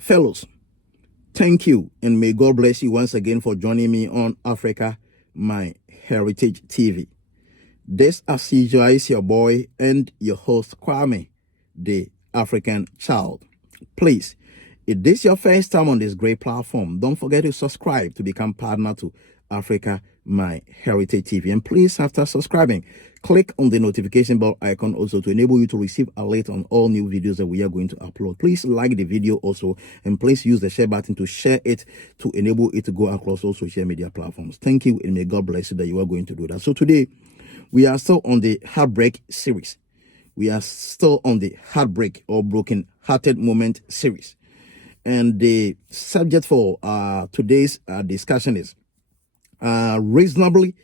Fellows, thank you and may God bless you once again for joining me on Africa, My Heritage TV. This, as usual, is your boy and your host, Kwame, the African child. Please, if this is your first time on this great platform, don't forget to subscribe to become partner to Africa, My Heritage TV. And please, after subscribing, click on the notification bell icon also to enable you to receive alert on all new videos that we are going to upload. Please like the video also, and please use the share button to share it to enable it to go across all social media platforms. Thank you, and may God bless you that you are going to do that. So today, we are still on the heartbreak series. We are still on the heartbreak or broken hearted moment series. And the subject for today's discussion is reasonably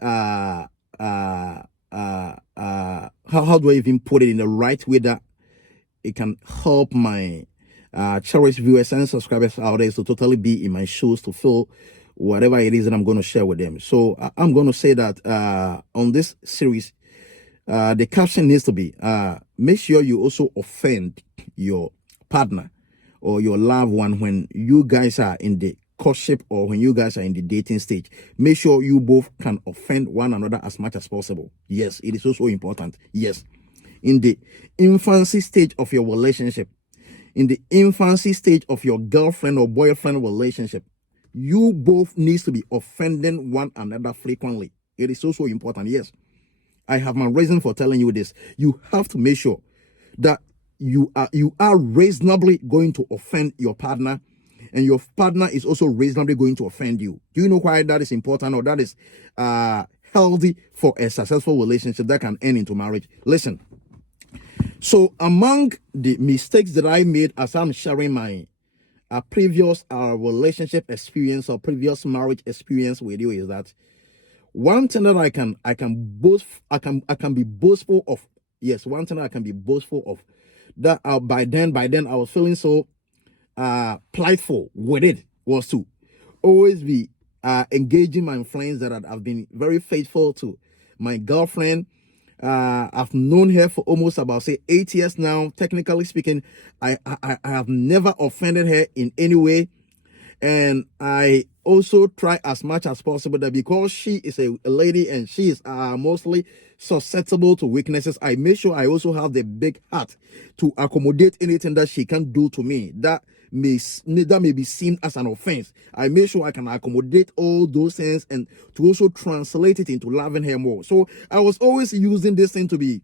how do I even put it in the right way that it can help my cherished viewers and subscribers out there to totally be in my shoes to feel whatever it is that I'm going to share with them. So I'm going to say that on this series, the caption needs to be, make sure you also offend your partner or your loved one when you guys are in the courtship or when you guys are in the dating stage. Make sure you both can offend one another as much as possible. Yes, it is also important. Yes, in the infancy stage of your relationship, in the infancy stage of your girlfriend or boyfriend relationship, you both needs to be offending one another frequently. It is also important. Yes, I have my reason for telling you this. You have to make sure that you are reasonably going to offend your partner, and your partner is also reasonably going to offend you. Do you know why that is important, or that is healthy for a successful relationship that can end into marriage? Listen. So among the mistakes that I made as I'm sharing my previous relationship experience or previous marriage experience with you is that one thing that I can be boastful of. Yes, one thing that I can be boastful of. That by then I was feeling so prideful with it was to always be engaging my friends that I've been very faithful to my girlfriend. I've known her for almost about 8 years now. Technically speaking, I have never offended her in any way. And I also try as much as possible that because she is a lady and she is mostly susceptible to weaknesses, I make sure I also have the big heart to accommodate anything that she can do to me that may be seen as an offense. I make sure I can accommodate all those things and to also translate it into loving her more. So I was always using this thing to be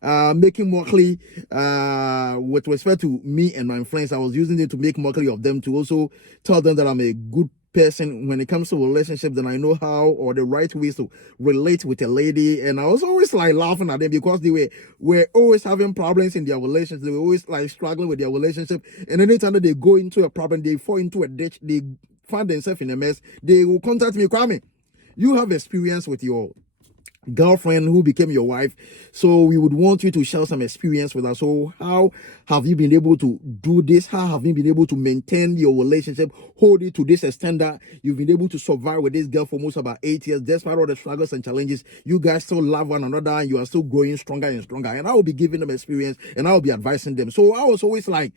making mockery with respect to me and my friends. I was using it to make mockery of them, to also tell them that I'm a good person when it comes to relationships, then I know how or the right ways to relate with a lady. And I was always like laughing at them because they were always having problems in their relationship. They were always like struggling with their relationship, and anytime that they go into a problem, they fall into a ditch, they find themselves in a mess, they will contact me. Kwame, you have experience with your girlfriend who became your wife, so we would want you to share some experience with us. So how have you been able to do this? How have you been able to maintain your relationship, hold it to this extent that you've been able to survive with this girl for almost about 8 years, despite all the struggles and challenges? You guys still love one another and you are still growing stronger and stronger. And I will be giving them experience and I will be advising them. So I was always like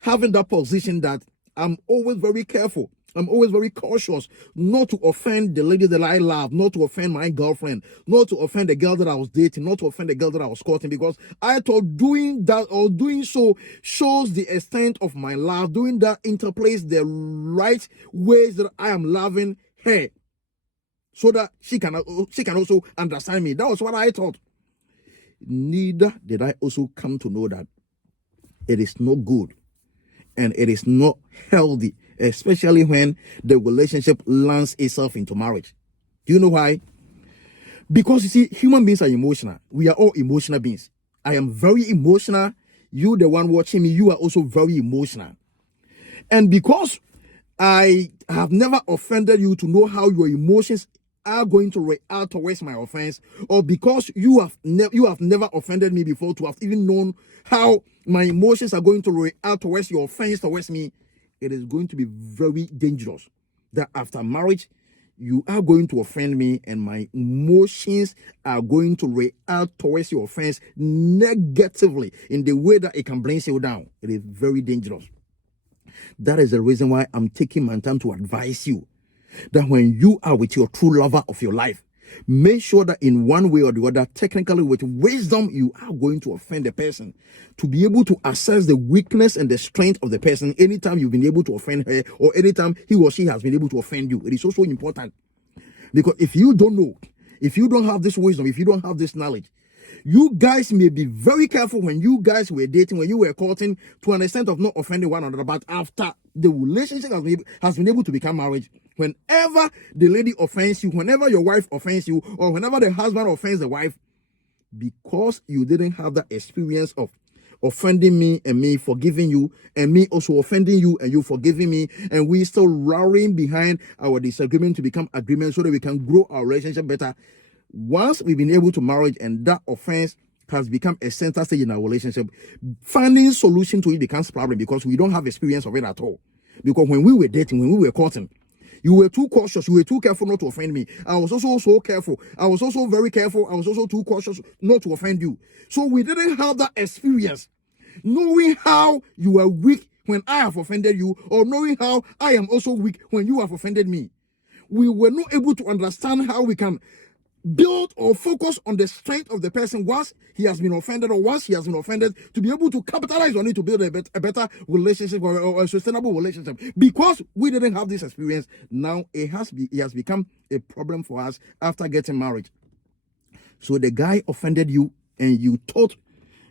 having that position that I'm always very careful. I'm always very cautious not to offend the lady that I love, not to offend my girlfriend, not to offend the girl that I was dating, not to offend the girl that I was courting, because I thought doing that or doing so shows the extent of my love. Doing that interplays the right ways that I am loving her, so that she can also understand me. That was what I thought. Neither did I also come to know that it is not good and it is not healthy, especially when the relationship lands itself into marriage. Do you know why? Because you see, human beings are emotional. We are all emotional beings. I am very emotional. You, the one watching me, you are also very emotional. And because I have never offended you to know how your emotions are going to react towards my offense, or because you have never offended me before to have even known how my emotions are going to react towards your offense towards me, it is going to be very dangerous that after marriage you are going to offend me, and my emotions are going to react towards your offense negatively in the way that it can bring you down. It is very dangerous. That is the reason why I'm taking my time to advise you that when you are with your true lover of your life, make sure that in one way or the other, technically with wisdom, you are going to offend the person, to be able to assess the weakness and the strength of the person anytime you've been able to offend her, or anytime he or she has been able to offend you. It is also important, because if you don't know, if you don't have this wisdom, if you don't have this knowledge, you guys may be very careful when you guys were dating, when you were courting, to an extent of not offending one another. But after the relationship has been able to become marriage, whenever the lady offends you, whenever your wife offends you, or whenever the husband offends the wife, because you didn't have that experience of offending me and me forgiving you, and me also offending you and you forgiving me, and we still rallying behind our disagreement to become agreement so that we can grow our relationship better. Once we've been able to marriage and that offense has become a center stage in our relationship, finding solution to it becomes problem, because we don't have experience of it at all. Because when we were dating, when we were courting, you were too cautious, you were too careful not to offend me. I was also so careful. I was also very careful. I was also too cautious not to offend you. So we didn't have that experience, knowing how you are weak when I have offended you, or knowing how I am also weak when you have offended me. We were not able to understand how we can build or focus on the strength of the person once he has been offended, or once he has been offended, to be able to capitalize on it to build a better relationship, or a sustainable relationship. Because we didn't have this experience, now it has become a problem for us after getting married. So the guy offended you, and you thought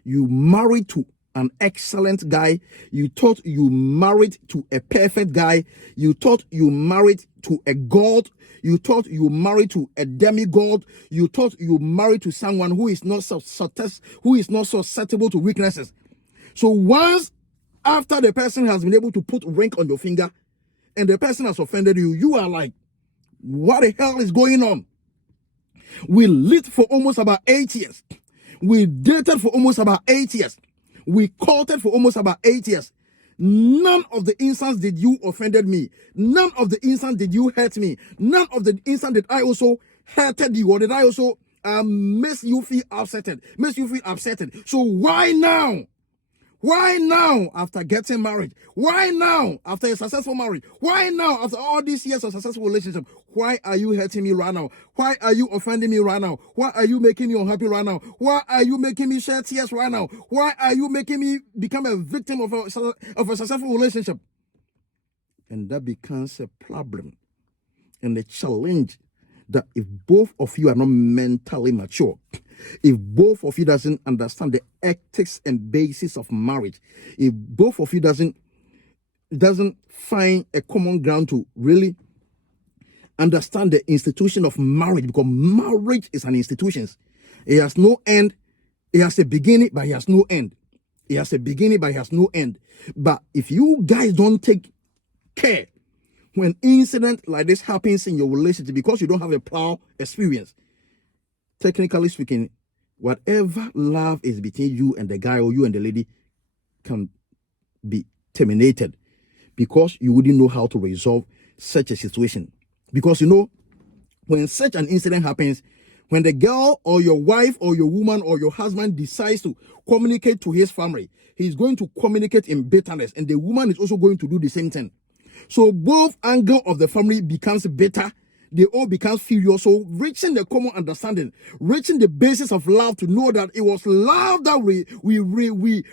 you married to an excellent guy, you thought you married to a perfect guy, you thought you married to a god, you thought you married to a demigod, you thought you married to someone who is not susceptible to weaknesses. So once after the person has been able to put ring on your finger and the person has offended you, you are like, what the hell is going on? We lived for almost about 8 years. We dated for almost about 8 years. We courted for almost about 8 years. None of the instances did you offended me. None of the instances did you hurt me. None of the instances did I also hurted you, or did I also make you feel upset? So why now? Why now, after getting married? Why now, after a successful marriage? Why now, after all these years of successful relationship? Why are you hurting me right now? Why are you offending me right now? Why are you making me unhappy right now? Why are you making me shed tears right now? Why are you making me become a victim of a successful relationship? And that becomes a problem and a challenge, that if both of you are not mentally mature, if both of you doesn't understand the ethics and basis of marriage, if both of you doesn't find a common ground to really understand the institution of marriage, because marriage is an institution. It has no end. It has a beginning, but it has no end. It has a beginning, but it has no end. But if you guys don't take care when incident like this happens in your relationship, because you don't have a prior experience, technically speaking, whatever love is between you and the guy, or you and the lady, can be terminated, because you wouldn't know how to resolve such a situation. Because when such an incident happens, when the girl or your wife or your woman or your husband decides to communicate to his family, he's going to communicate in bitterness, and the woman is also going to do the same thing. So both angle of the family becomes bitter. They all become furious. So reaching the common understanding, reaching the basis of love, to know that it was love that we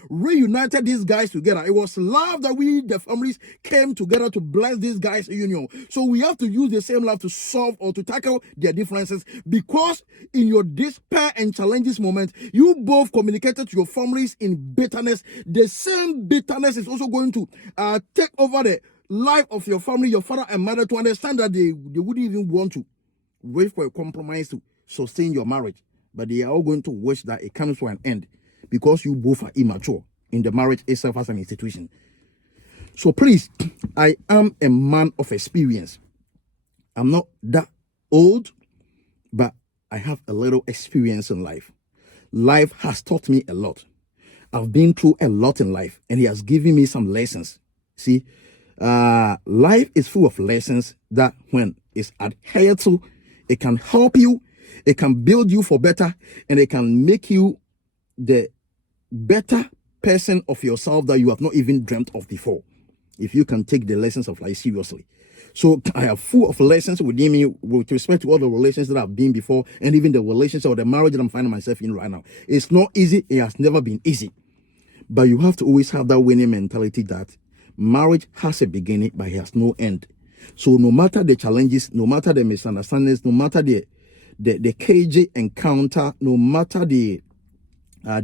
reunited these guys together. It was love that the families came together to bless these guys' union. So we have to use the same love to solve or to tackle their differences, because in your despair and challenges moment, you both communicated to your families in bitterness. The same bitterness is also going to take over the life of your family, your father and mother, to understand that they wouldn't even want to wait for a compromise to sustain your marriage, but they are all going to wish that it comes to an end, because you both are immature in the marriage itself as an institution. So please, I am a man of experience. I'm not that old, but I have a little experience in life. Life has taught me a lot. I've been through a lot in life, and he has given me some lessons. See, life is full of lessons that when is adhered to, it can help you, it can build you for better, and it can make you the better person of yourself that you have not even dreamt of before, if you can take the lessons of life seriously. So I have full of lessons within me with respect to all the relations that I've been before, and even the relationship or the marriage that I'm finding myself in right now. It's not easy. It has never been easy. But you have to always have that winning mentality that marriage has a beginning, but it has no end. So no matter the challenges, no matter the misunderstandings, no matter the cagey encounter, no matter the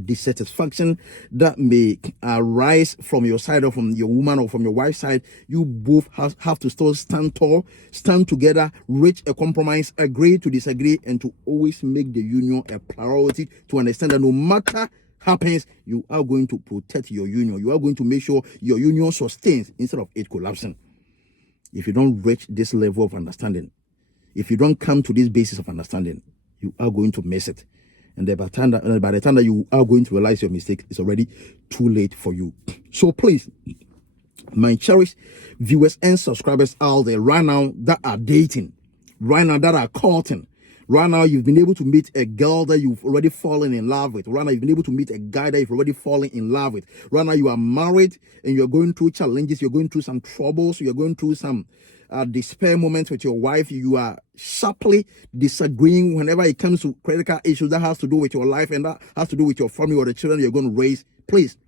dissatisfaction that may arise from your side or from your woman or from your wife's side, you both have to still stand tall, stand together, reach a compromise, agree to disagree, and to always make the union a priority, to understand that no matter happens, you are going to protect your union. You are going to make sure your union sustains instead of it collapsing. If you don't reach this level of understanding, if you don't come to this basis of understanding, you are going to miss it. And by the time that you are going to realize your mistake, it's already too late for you. So please, my cherished viewers and subscribers out there right now that are dating, right now that are courting, right now you've been able to meet a girl that you've already fallen in love with, right now you've been able to meet a guy that you've already fallen in love with, right now you are married and you're going through challenges, you're going through some troubles, you're going through some despair moments with your wife, you are sharply disagreeing whenever it comes to critical issues that has to do with your life and that has to do with your family or the children you're going to raise. Please,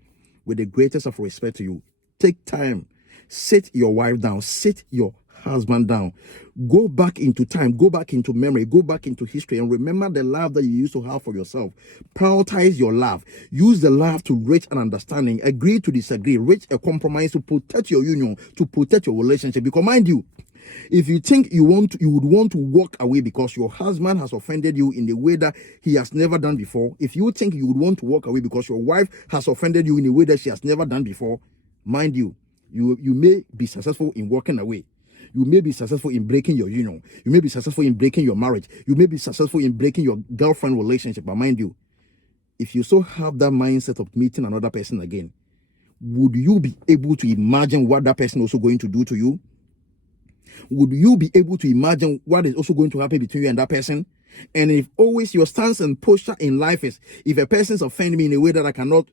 with the greatest of respect to you, take time, sit your wife down, sit your husband down, go back into time, go back into memory, go back into history, and remember the love that you used to have for yourself. Prioritize your love, use the love to reach an understanding, agree to disagree, reach a compromise to protect your union, to protect your relationship. Because mind you, if you think you would want to walk away because your husband has offended you in a way that he has never done before, if you think you would want to walk away because your wife has offended you in a way that she has never done before, mind you, you may be successful in walking away. You may be successful in breaking your union. You may be successful in breaking your marriage. You may be successful in breaking your girlfriend relationship. But mind you, if you so have that mindset of meeting another person again, would you be able to imagine what that person is also going to do to you? Would you be able to imagine what is also going to happen between you and that person? And if always your stance and posture in life is, if a person's offended me in a way that I cannot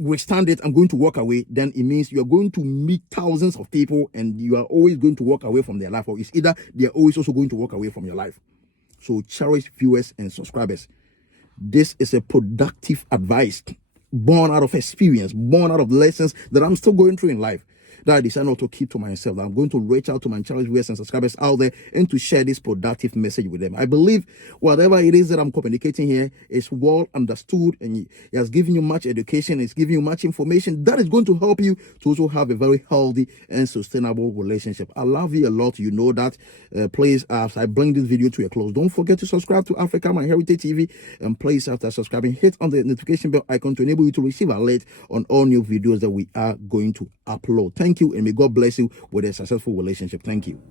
withstand it, I'm going to walk away, then it means you're going to meet thousands of people and you are always going to walk away from their life, or it's either they're always also going to walk away from your life. So cherished viewers and subscribers, this is a productive advice born out of experience, born out of lessons that I'm still going through in life, that I decided not to keep to myself, that I'm going to reach out to my cherished viewers and subscribers out there and to share this productive message with them. I believe whatever it is that I'm communicating here is well understood, and it has given you much education, it's giving you much information that is going to help you to also have a very healthy and sustainable relationship. I love you a lot, you know that. Please, as I bring this video to a close, don't forget to subscribe to Africa My Heritage TV, and please, after subscribing, hit on the notification bell icon to enable you to receive alert on all new videos that we are going to upload. Thank you, and may God bless you with a successful relationship. Thank you.